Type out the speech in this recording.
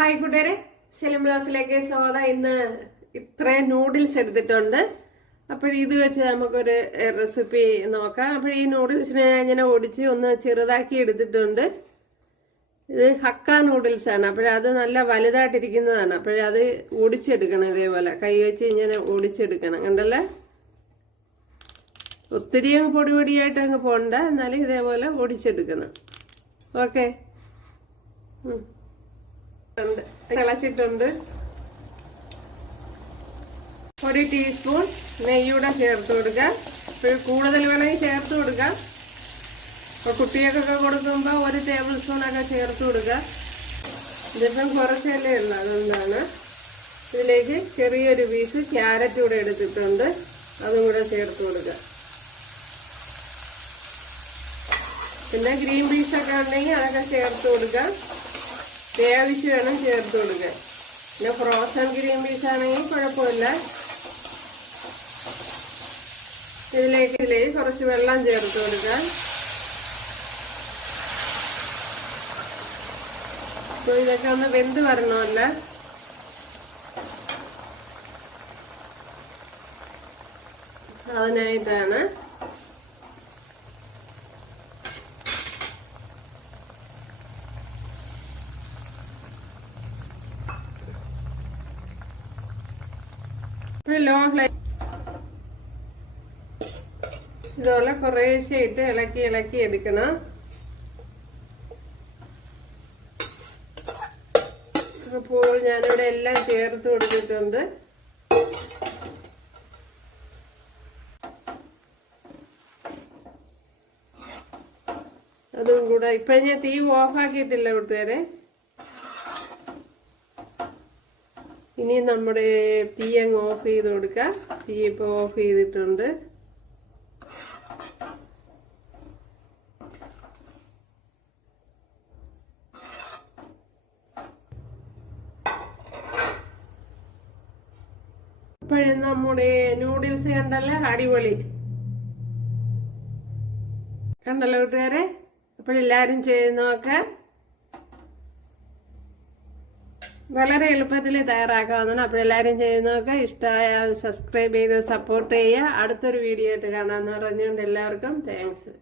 Hi കൂട്ടുകാരെ. സെലിം ബ്ലൗസിലേക്ക് സ്വാഗതം. ഇന്ന് ഇത്രയും നൂഡിൽസ് എടുത്തിട്ടുണ്ട്. അപ്പോൾ ഇത് വെച്ച് നമുക്കൊരു റെസിപ്പി നോക്കാം. അപ്പോൾ ഈ നൂഡിൽസിനെ ഇങ്ങനെ ഒടിച്ച് ഒന്ന് ചെറുതാക്കി എടുത്തിട്ടുണ്ട്. ഇത് ഹക്ക നൂഡിൽസ് ആണ്. അത് നല്ല വലുതായിട്ടിരിക്കുന്നതാണ്. അപ്പോഴത് ഒടിച്ചെടുക്കണം ഇതേപോലെ. കൈ വെച്ച് ഇങ്ങനെ ഒടിച്ചെടുക്കണം. കണ്ടല്ലേ? ഒത്തിരി അങ്ങ് പൊടി പൊടിയായിട്ട് അങ്ങ് പോകണ്ട എന്നാലും ഇതേപോലെ ഒടിച്ചെടുക്കണം. ഓക്കെ? തിളച്ചിട്ടുണ്ട്. ഒരു ടീസ്പൂൺ നെയ്യൂടെ ചേർത്ത് കൊടുക്കുക. ഇപ്പോൾ കൂടുതൽ വേണമെങ്കിൽ ചേർത്ത് കൊടുക്കാം ഇപ്പോൾ കുട്ടികൾക്കൊക്കെ കൊടുക്കുമ്പോൾ ഒരു ടേബിൾ സ്പൂണൊക്കെ ചേർത്ത് കൊടുക്കുക. ഇതിപ്പം കുറച്ചല്ലേ ഉള്ളൂ. അതുകൊണ്ടാണ് ഇതിലേക്ക് ചെറിയൊരു പീസ് ക്യാരറ്റ് കൂടെ എടുത്തിട്ടുണ്ട്. അതും കൂടെ ചേർത്ത് കൊടുക്കുക. പിന്നെ ഗ്രീൻ പീസൊക്കെ ഉണ്ടെങ്കിൽ അതൊക്കെ ചേർത്ത് കൊടുക്കാം വേവിച്ച് വേണം ചേർത്ത് കൊടുക്കാൻ. പിന്നെ ഫ്രോസൺ ഗ്രീൻ പീസ് ആണെങ്കിൽ കുഴപ്പമില്ല. ഇതിലേക്ക് ഇതിലേക്ക് കുറച്ച് വെള്ളം ചേർത്ത് കൊടുക്കാം അപ്പോൾ ഇതൊക്കെ ഒന്ന് വെന്ത് വരണമല്ല. അതിനായിട്ടാണ് ലോ ഫ്ലെയിം ഇതുപോലെ കുറേശ്ശെ ഇട്ട് ഇളക്കി ഇളക്കി എടുക്കണം. അപ്പോൾ ഞാനിവിടെ എല്ലാം ചേർത്ത് കൊടുത്തിട്ടുണ്ട്. അതും കൂടെ. ഇപ്പഴ ഞാൻ തീ ഓഫാക്കിയിട്ടില്ല കൂട്ടുകാരെ. ഇനി നമ്മുടെ തീ അങ്ങ് ഓഫ് ചെയ്ത് കൊടുക്കാം. തീ ഇപ്പോൾ ഓഫ് ചെയ്തിട്ടുണ്ട്. ഇപ്പോഴും നമ്മുടെ നൂഡിൽസ് കണ്ടല്ലോ അടിപൊളി. കണ്ടല്ലോ കൂട്ടുകാരെ അപ്പോഴെല്ലാവരും ചെയ്ത് നോക്കാം. വളരെ എളുപ്പത്തിൽ തയ്യാറാക്കാവുന്നതാണ്. അപ്പോൾ എല്ലാവരും ചെയ്ത് നോക്കുക ഇഷ്ടമായാൽ സബ്സ്ക്രൈബ് ചെയ്ത് സപ്പോർട്ട് ചെയ്യുക. അടുത്തൊരു വീഡിയോ ആയിട്ട് കാണാമെന്ന് പറഞ്ഞുകൊണ്ട് എല്ലാവർക്കും താങ്ക്സ്